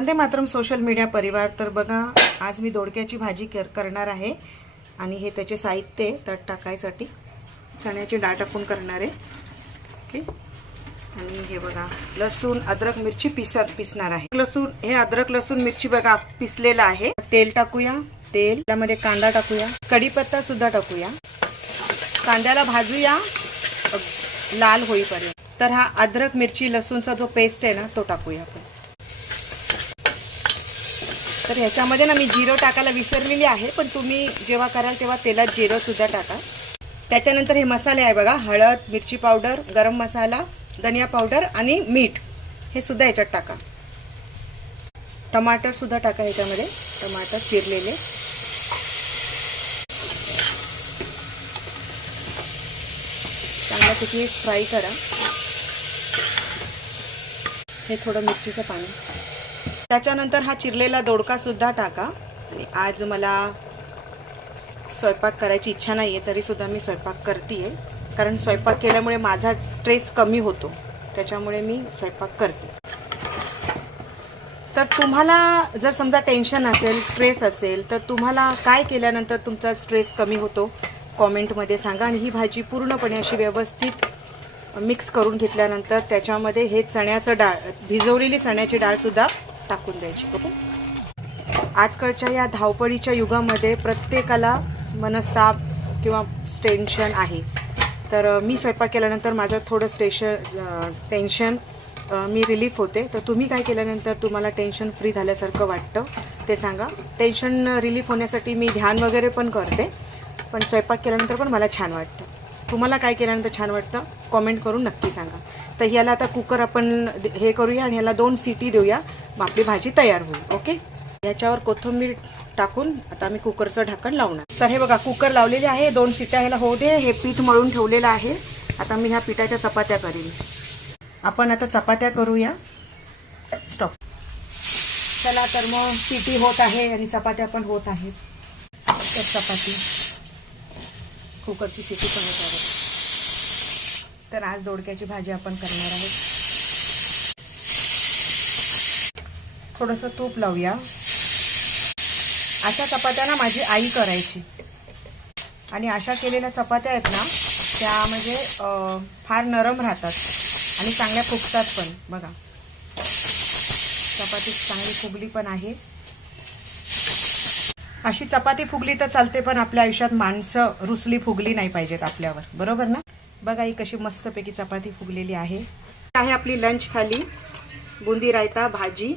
Vande Mataram social media परिवार. तर बघा, आज मी दोडक्याची भाजी करणार आहे आणि हे त्याचे साहित्य तट टाकायसाठी चण्याची डाळ टाकून करणार आहे. ओके. आणि हे बघा, लसूण अद्रक मिरची पिसणार आहे. लसूण हे अद्रक लसूण मिरची बघा पिसलेला आहे. तेल टाकूया. तेल, त्यामध्ये कांदा टाकूया, कढीपत्ता सुद्धा टाकूया. कांद्याला भाजूया लाल होईपर्यंत. तर हा अद्रक मिरची लसूणचा जो पेस्ट आहे ना तो टाकूया आपण. तर ह्याच्यामध्ये ना मी जिरं टाकायला विसरलेली आहे, पण तुम्ही जेव्हा कराल तेव्हा तेलात जिरं सुद्धा टाका. त्याच्यानंतर हे मसाले आहे बघा, हळद, मिरची पावडर, गरम मसाला, धनिया पावडर आणि मीठ हे सुद्धा ह्याच्यात टाका. टमाटर सुद्धा टाका ह्याच्यामध्ये, टमाटर चिरलेले. चांगल्यापैकी फ्राय करा. हे थोडं मिरचीचं पाणी. त्याच्यानंतर हा चिरलेला दोडका सुद्धा टाका. आज मला स्वयंपाक करायची इच्छा नाही आहे, तरी सुद्धा मी स्वयंपाक करते, कारण स्वयंपाक केल्यामुळे माझा स्ट्रेस कमी होतो, त्याच्यामुळे मी स्वयंपाक करते. तर तुम्हाला जर समजा टेन्शन असेल, स्ट्रेस असेल, तर तुम्हाला काय केल्यानंतर तुमचा स्ट्रेस कमी होतो कॉमेंटमध्ये सांगा. आणि ही भाजी पूर्णपणे अशी व्यवस्थित मिक्स करून घेतल्यानंतर त्याच्यामध्ये हे चण्याचं डाळ, भिजवलेली चण्याची डाळसुद्धा टाकून द्यायची. ओके. आजकालच्या या धावपळीच्या युगामध्ये प्रत्येकाला मनस्ताप किंवा टेन्शन आहे. तर मी स्वयंपाक केल्यानंतर माझं थोडं टेन्शन मी रिलीफ होते. तर तुम्ही काय केल्यानंतर तुम्हाला टेन्शन फ्री झाल्यासारखं वाटतं ते सांगा. टेन्शन रिलीफ होण्यासाठी मी ध्यान वगैरे पण करते, पण स्वयंपाक केल्यानंतर पण मला छान वाटतं. तुम्हाला काय केल्यानंतर छान वाटतं कॉमेंट करून नक्की सांगा. तर ह्याला आता कुकर आपण हे करूया आणि ह्याला 2 सिटी देऊया, मग आपली भाजी तयार होईल. ओके. ह्याच्यावर कोथिंबीर टाकून आता मी कुकरचं ढक्कन लावणार. तर हे बघा, कुकर लावलेले आहे, 2 सिट्या ह्याला होऊ दे. हे पीठ मळून ठेवलेलं आहे. आता मी ह्या पिठाच्या चपात्या करेन. आपण आता चपात्या करूया. स्टॉप. चला, तर मग सिटी होत आहे आणि चपात्या पण होत आहेत. तर चपाती कुकरची सिटी पण होत आहे. तर आज दोडक्याची भाजी आपण करणार आहोत. थोडंसं तूप लावूया. अशा चपात्या ना माझी आई करायची, आणि अशा केलेल्या चपात्या आहेत ना त्या म्हणजे फार नरम राहतात आणि चांगल्या फुगतात पण. बघा, चपाती चांगली फुगली पण आहे. अशी चपाती फुगली तर चालते, पण आपल्या आयुष्यात माणसं रुसली फुगली नाही पाहिजेत आपल्यावर, बरोबर ना. बघा, ही कशी मस्तपैकी चपाती फुगलेली आहे. आहे आपली लंच थाली. बुंदी रायता, भाजी,